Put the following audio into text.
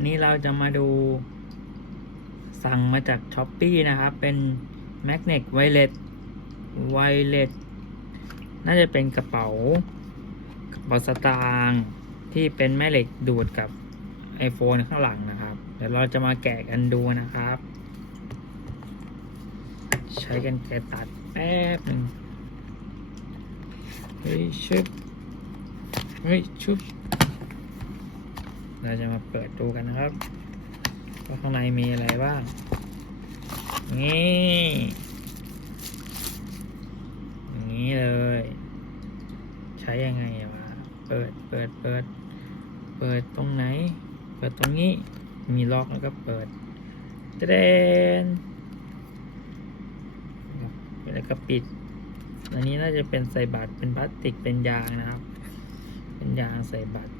วันนี้เราจะมาดู สั่งมาจากช้อปปีนะครับ เป็น Magnet Violet Violet น่าจะเป็นกระเป๋ากระเป๋าสตางค์ที่เป็นแม่เหล็กดูดกับ iPhone ข้างหลังนะครับ เดี๋ยวเราจะมาแกะกันดูนะครับ ใช้กันแกะตัดแป๊บหนึ่งเฮ้ยชึบเฮ้ยชุบ เราจะมาเปิดดูกันนะครับว่าข้างในมีอะไรบ้าง นี่นี้เลย ใช้ยังไงวะเปิดเปิดเปิด เปิดตรงไหน เปิดตรงนี้มีล็อกแล้วก็เปิดเตนแล้วก็ปิด อันนี้น่าจะเป็นใส่บัตรเป็นพลาสติกเป็นยางนะครับ เป็นยางใส่บัตร